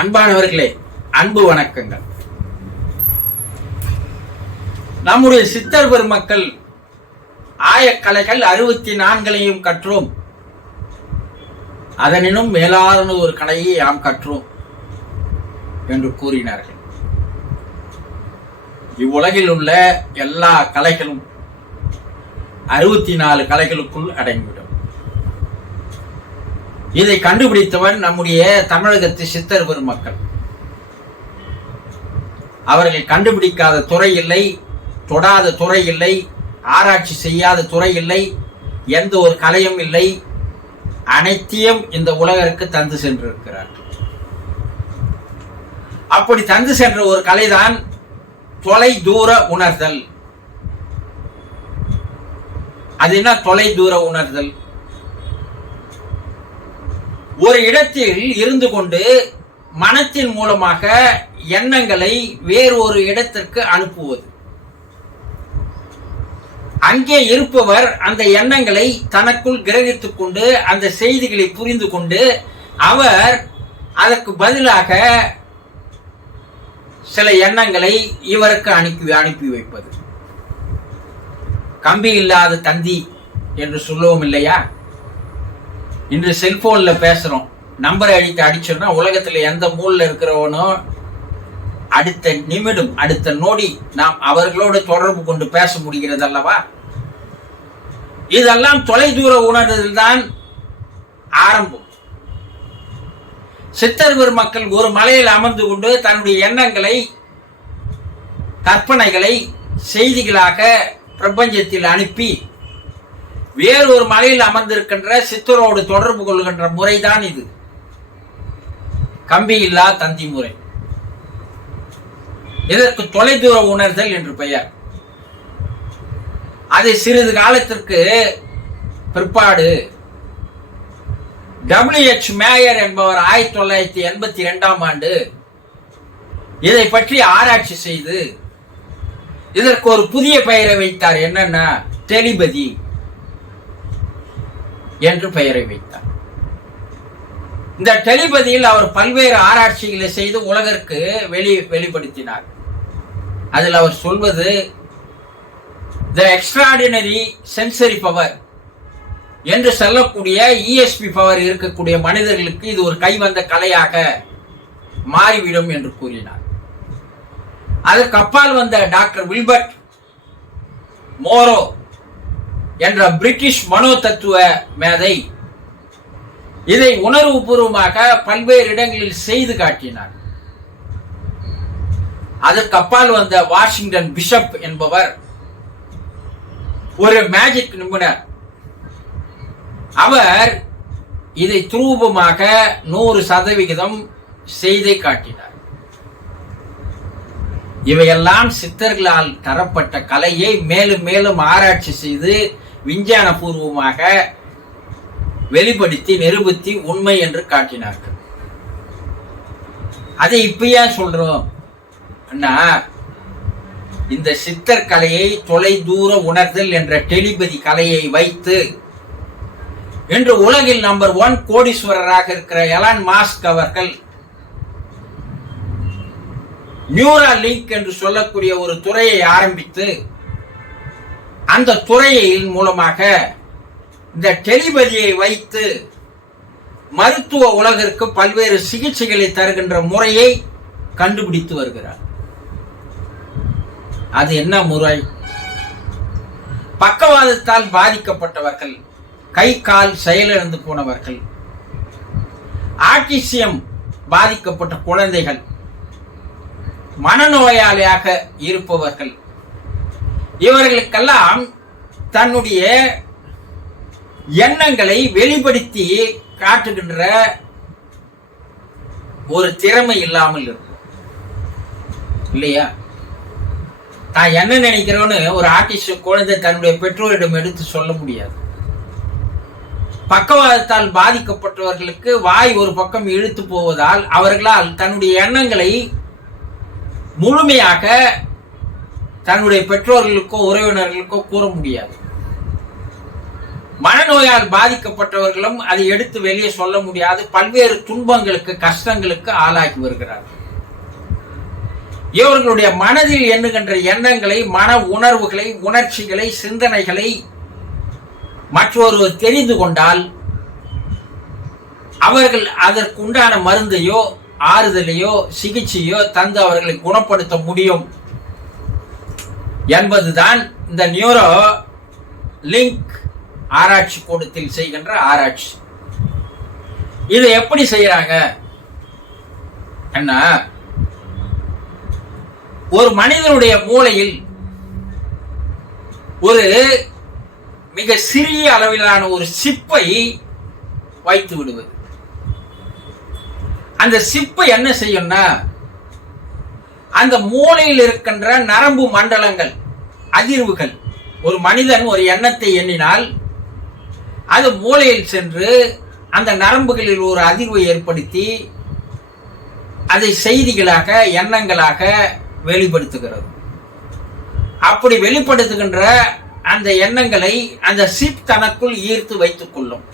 அன்பானவர்களே அன்பு வணக்கங்கள். நம்முடைய சித்தர் பெருமக்கள் ஆயக்கலைகள் அறுபத்தி நான்களையும் கற்றோம். அதனினும் மேலான ஒரு கலையை யாம் கற்றோம் என்று கூறினார்கள். இவ்வுலகில் உள்ள எல்லா கலைகளும் அறுபத்தி நாலு கலைகளுக்குள் அடங்கும் இதை கண்டுபிடித்தவன் நம்முடைய தமிழகத்து சித்தர் பெருமக்கள். அவர்கள் கண்டுபிடிக்காத துறை இல்லை தொடாத துறை இல்லை ஆராய்ச்சி செய்யாத துறை இல்லை எந்த ஒரு கலையும் இல்லை. அனைத்தையும் இந்த உலகிற்கு தந்து சென்றிருக்கிறார். அப்படி தந்து சென்ற ஒரு கலைதான் தொலை தூர உணர்தல். அது என்ன தொலை தூர உணர்தல்? ஒரு இடத்தில் இருந்து கொண்டு மனத்தின் மூலமாக எண்ணங்களை வேறு ஒரு இடத்திற்கு அனுப்புவது. அங்கே இருப்பவர் அந்த எண்ணங்களை தனக்குள் கிரகித்துக் கொண்டு அந்த செய்திகளை புரிந்து கொண்டு அவர் அதற்கு பதிலாக சில எண்ணங்களை இவருக்கு அனுப்பி அனுப்பி வைப்பது. கம்பி இல்லாத தந்தி என்று சொல்லுவோம் இல்லையா? இன்று செல்போன்ல பேசுறோம். நம்பர் அடித்து அடிச்சோம்னா உலகத்துல எந்த மூலைல இருக்கிறவனோ அடுத்த நிமிடம் அடுத்த நொடி நாம் அவர்களோடு தொடர்பு கொண்டு பேச முடிகிறது அல்லவா? இதெல்லாம் தொலைதூர உணர்தல் தான் ஆரம்பம். சித்தர் பெருமக்கள் ஒரு மலையில் அமர்ந்து கொண்டு தன்னுடைய எண்ணங்களை கற்பனைகளை செய்திகளாக பிரபஞ்சத்தில் அனுப்பி வேறு ஒரு மலையில் அமர்ந்திருக்கின்ற சித்தரோடு தொடர்பு கொள்கின்ற முறைதான் இது. கம்பி இல்லா தந்தி முறை. இதற்கு தொலைதூர உணர்தல் என்று பெயர். அதை சிறிது காலத்திற்கு பிற்பாடு டபிள்யூஹெச் மேயர் என்பவர் ஆயிரத்தி தொள்ளாயிரத்தி எண்பத்தி இரண்டாம் ஆண்டு இதை பற்றி ஆராய்ச்சி செய்து இதற்கு ஒரு புதிய பெயரை வைத்தார். என்னன்னா டெலிபதி. என்று பெயரை வைத்தார். இந்த டெலிபதியில் அவர் பல்வேறு ஆராய்ச்சிகளை செய்து உலகிற்கு வெளி வெளிப்படுத்தினார். அதில் அவர் சொல்வது த எக்ஸ்ட்ராடினரி சென்சரி பவர் என்று சொல்லக்கூடிய இஎஸ்பி பவர் இருக்கக்கூடிய மனிதர்களுக்கு இது ஒரு கைவந்த கலையாக மாறிவிடும் என்று கூறினார். அதற்கு அப்பால் வந்த டாக்டர் வில்பர்ட் மோரோ என்ற பிரிட்டிஷ் மனோ தத்துவ மேதை இதை உணர்வுபூர்வமாக பல்வேறு இடங்களில் செய்து காட்டினார். அதற்கு அப்பால் வந்த வாஷிங்டன் பிஷப் என்பவர் ஒரு மேஜிக் நிபுணர். அவர் இதை துரூபமாக நூறு சதவிகிதம் செய்தை காட்டினார். இவையெல்லாம் சித்தர்களால் தரப்பட்ட கலையை மேலும் மேலும் ஆராய்ச்சி செய்து விஞ்ஞான பூர்வமாக வெளிப்படுத்தி நிரூபித்து உண்மை என்று காட்டினார்கள். அதை இப்பயா ஏன் சொல்றோம்? அண்ணா இந்த சித்தர் கலையை தொலை தூர உணர்தல் என்ற டெலிபதி கலையை வைத்து இன்று உலகில் நம்பர் ஒன் கோடீஸ்வரராக இருக்கிற எலான் மாஸ்க் அவர்கள் நியூரா லிங்க் என்று சொல்லக்கூடிய ஒரு துறையை ஆரம்பித்து அந்த துறையின் மூலமாக இந்த டெலிபதியை வைத்து மருத்துவ உலகிற்கு பல்வேறு சிகிச்சைகளை தருகின்ற முறையை கண்டுபிடித்து வருகிறார். அது என்ன முறை? பக்கவாதத்தால் பாதிக்கப்பட்டவர்கள் கை கால் செயலிழந்து போனவர்கள் ஆட்டிசியம் பாதிக்கப்பட்ட குழந்தைகள் மனநோயாளியாக இருப்பவர்கள் இவர்களுக்கெல்லாம் தன்னுடைய எண்ணங்களை வெளிப்படுத்தி காட்டுகின்ற ஒரு திறமை இல்லாமல் இருக்கும் இல்லையா? நான் என்ன நினைக்கிறோன்னு ஒரு ஆர்டிஸ்ட் குழந்தை தன்னுடைய பெற்றோரிடம் எடுத்து சொல்ல முடியாது. பக்கவாதத்தால் பாதிக்கப்பட்டவர்களுக்கு வாய் ஒரு பக்கம் இழுத்து போவதால் அவர்களால் தன்னுடைய எண்ணங்களை முழுமையாக தன்னுடைய பெற்றோர்களுக்கோ உறவினர்களுக்கோ கூற முடியாது. மனநோயால் பாதிக்கப்பட்டவர்களும் அதை எடுத்து வெளியே சொல்ல முடியாது. பல்வேறு துன்பங்களுக்கு கஷ்டங்களுக்கு ஆளாக்கி வருகிறார்கள். இவர்களுடைய மனதில் எண்ணுகின்ற எண்ணங்களை மன உணர்வுகளை உணர்ச்சிகளை சிந்தனைகளை மற்றொருவர் தெரிந்து கொண்டால் அவர்கள் அதற்குண்டான மருந்தையோ ஆறுதலையோ சிகிச்சையோ தந்து அவர்களை குணப்படுத்த முடியும். என்பதுதான் இந்த நியூரோ லிங்க் ஆராய்ச்சி கூடத்தில் செய்கின்ற ஆராய்ச்சி. இது எப்படி செய்யறாங்க என்ன ஒரு மனிதனுடைய மூளையில் ஒரு மிக சிறிய அளவிலான ஒரு சிப்பை வைத்து விடுவது. அந்த சிப்பை என்ன செய்யும்னா அந்த மூளையில் இருக்கின்ற நரம்பு மண்டலங்கள் அதிர்வுகள். ஒரு மனிதன் ஒரு எண்ணத்தை எண்ணினால் அது மூளையில் சென்று அந்த நரம்புகளில் ஒரு அதிர்வை ஏற்படுத்தி அதை செய்திகளாக எண்ணங்களாக வெளிப்படுத்துகிறது. அப்படி வெளிப்படுத்துகின்ற அந்த எண்ணங்களை அந்த சிப் தனக்குள் ஈர்த்து வைத்துக் கொள்ளும்.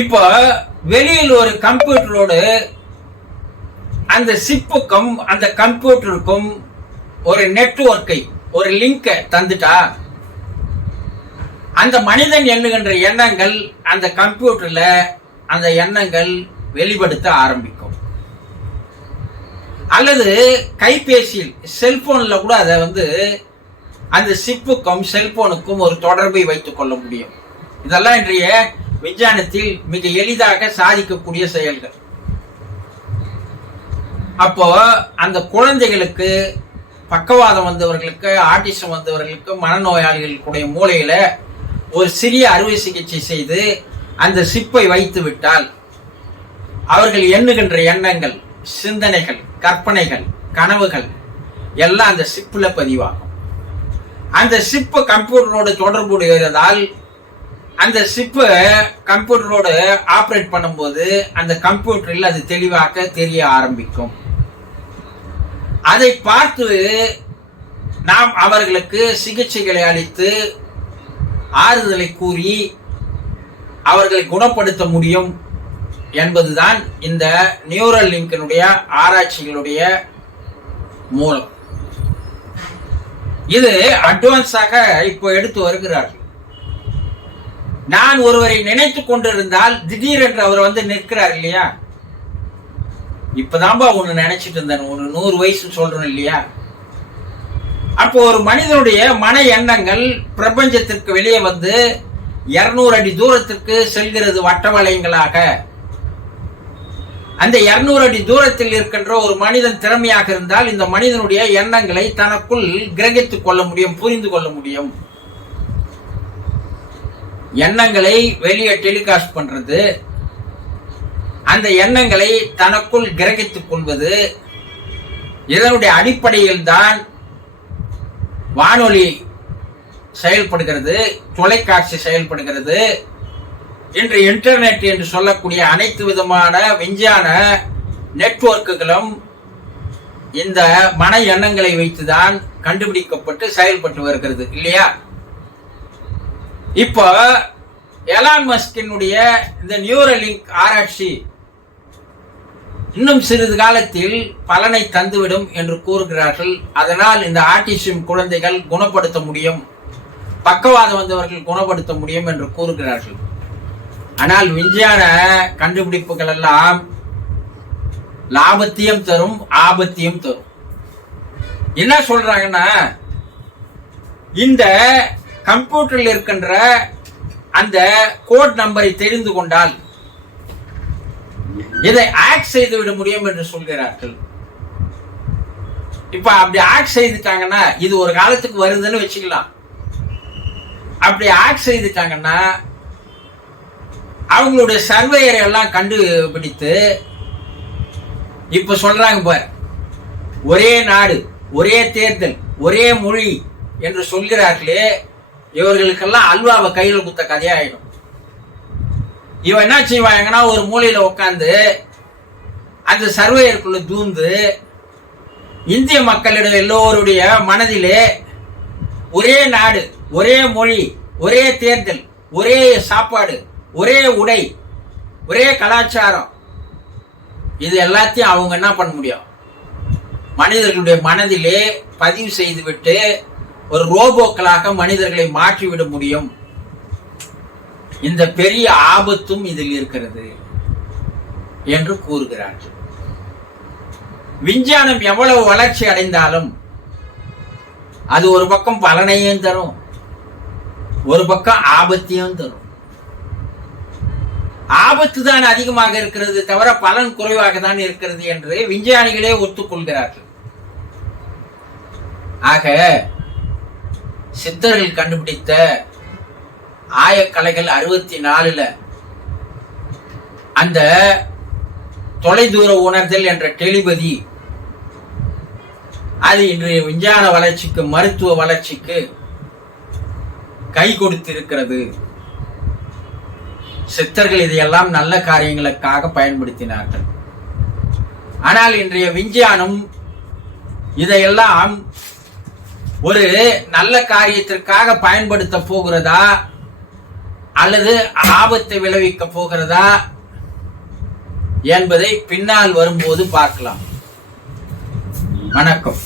இப்போ வெளியில் ஒரு கம்ப்யூட்டரோடு அந்த சிப்புக்கும் அந்த கம்ப்யூட்டருக்கும் ஒரு நெட்வொர்க்கை ஒரு லிங்கை தந்துட்டா அந்த மனிதன் எண்ணுகின்ற எண்ணங்கள் அந்த கம்ப்யூட்டர்ல அந்த எண்ணங்கள் வெளிப்படுத்த ஆரம்பிக்கும். அல்லது கைபேசியில் செல்போன்ல கூட அதை வந்து அந்த சிப்புக்கும் செல்போனுக்கும் ஒரு தொடர்பை வைத்துக் கொள்ள முடியும். இதெல்லாம் இன்றைய விஞ்ஞானத்தில் மிக எளிதாக சாதிக்கக்கூடிய செயல்கள். அப்போ அந்த குழந்தைகளுக்கு பக்கவாதம் வந்தவர்களுக்கு ஆட்டிசம் வந்தவர்களுக்கு மனநோயாளிகளுடைய மூளையில ஒரு சிறிய அறுவை சிகிச்சை செய்து அந்த சிப்பை வைத்து விட்டால் அவர்கள் எண்ணுகின்ற எண்ணங்கள் சிந்தனைகள் கற்பனைகள் கனவுகள் எல்லாம் அந்த சிப்பில் பதிவாகும். அந்த சிப்பு கம்ப்யூட்டரோடு தொடர்புடையதால் அந்த சிப்பு கம்ப்யூட்டரோடு ஆப்ரேட் பண்ணும்போது அந்த கம்ப்யூட்டரில் அது தெளிவாக தெரிய ஆரம்பிக்கும். அதை பார்த்து நாம் அவர்களுக்கு சிகிச்சைகளை அளித்து ஆறுதலை கூறி அவர்களை குணப்படுத்த முடியும் என்பதுதான் இந்த நியூரல் லிங்கினுடைய ஆராய்ச்சிகளுடைய மூலம். இது அட்வான்ஸாக இப்போ எடுத்து வருகிறார்கள் நான் ஒருவரை நினைத்து கொண்டிருந்தால் திடீரென்று அவர் வந்து நிற்கிறார் இல்லையா? இப்பதான்பா ஒன்று நினைச்சிட்டு இருந்தேன். ஒரு நூறு வயசு சொல்றேன் இல்லையா? அப்போ ஒரு மனிதனுடைய மன எண்ணங்கள் பிரபஞ்சத்திற்கு வெளியே வந்து இருநூறு அடி தூரத்திற்கு செல்கிறது வட்ட வளையங்களாக அந்த இருநூறு அடி தூரத்தில் இருக்கின்ற ஒரு மனிதன் திறமையாக இருந்தால் இந்த மனிதனுடைய எண்ணங்களை தனக்குள் கிரகித்துக் கொள்ள முடியும் புரிந்து கொள்ள முடியும். எண்ணங்களை வெளியே டெலிகாஸ்ட் பண்றது அந்த எண்ணங்களை தனக்குள் கிரகித்துக் கொள்வது இதனுடைய அடிப்படையில் தான் வானொலி செயல்படுகிறது தொலைக்காட்சி செயல்படுகிறது இன்று இன்டர்நெட் என்று சொல்லக்கூடிய அனைத்து விதமான விஞ்ஞான நெட்வொர்க்குகளும் இந்த மன எண்ணங்களை வைத்துதான் கண்டுபிடிக்கப்பட்டு செயல்பட்டு வருகிறது இல்லையா? இப்போ எலான் மஸ்கினுடைய இந்த நியூரலிங்க் ஆராய்ச்சி இன்னும் சிறிது காலத்தில் பலனை தந்துவிடும் என்று கூறுகிறார்கள். அதனால் இந்த ஆட்டிசம் குழந்தைகள் குணப்படுத்த முடியும். பக்கவாதம் வந்தவர்கள் குணப்படுத்த முடியும் என்று கூறுகிறார்கள். ஆனால் விஞ்ஞான கண்டுபிடிப்புகள் எல்லாம் லாபத்தையும் தரும் ஆபத்தையும் தரும். என்ன சொல்றாங்கன்னா இந்த கம்ப்யூட்டரில் இருக்கின்ற அந்த கோட் நம்பரை தெரிந்து கொண்டால் இதை ஆக்ட் செய்து விட முடியும் என்று சொல்கிறார்கள். இப்ப அப்படி ஆக்ட் செய்துட்டாங்கன்னா இது ஒரு காலத்துக்கு வருதுன்னு வச்சுக்கலாம். அப்படி ஆக்ட் செய்துட்டாங்கன்னா அவங்களுடைய சர்வேயரை எல்லாம் கண்டுபிடித்து இப்ப சொல்றாங்க பார் ஒரே நாடு ஒரே தேர்தல் ஒரே மொழி என்று சொல்கிறார்களே இவர்களுக்கெல்லாம் அல்வாவை கையில் குத்த கதையாயிடும். இவன் என்ன செய்வாங்கன்னா ஒரு மூலையில உட்காந்து அந்த சர்வேயருக்குள்ள தூந்து இந்திய மக்களிடம் எல்லோருடைய மனதிலே ஒரே நாடு ஒரே மொழி ஒரே தேர்தல் ஒரே சாப்பாடு ஒரே உடை ஒரே கலாச்சாரம். இது எல்லாத்தையும் அவங்க என்ன பண்ண முடியும்? மனிதர்களுடைய மனதிலே பதிவு செய்துவிட்டு ஒரு ரோபோக்களாக மனிதர்களை மாற்றிவிட முடியும். இந்த பெரிய ஆபத்தும் இதில் இருக்கிறது என்று கூறுகிறார்கள். விஞ்ஞானம் எவ்வளவு வளர்ச்சி அடைந்தாலும் அது ஒரு பக்கம் பலனையும் தரும் ஒரு பக்கம் ஆபத்தையும் தரும். ஆபத்து தான் அதிகமாக இருக்கிறது தவிர பலன் குறைவாக தான் இருக்கிறது என்று விஞ்ஞானிகளே ஒத்துக்கொள்கிறார்கள். ஆக சித்தர்கள் கண்டுபிடித்த ஆயக்கலைகள் அறுபத்தி நாலுல அந்த தொலைதூர உணர்தல் என்ற டெலிபதி அது இன்றைய விஞ்ஞான வளர்ச்சிக்கு மருத்துவ வளர்ச்சிக்கு கை கொடுத்திருக்கிறது. சித்தர்கள் இதையெல்லாம் நல்ல காரியங்களுக்காக பயன்படுத்தினார்கள். ஆனால் இன்றைய விஞ்ஞானம் இதையெல்லாம் ஒரு நல்ல காரியத்திற்காக பயன்படுத்த போகிறதா? அல்லது ஆபத்தை விளைவிக்க போகிறதா என்பதை பின்னால் வரும்போது பார்க்கலாம். வணக்கம்.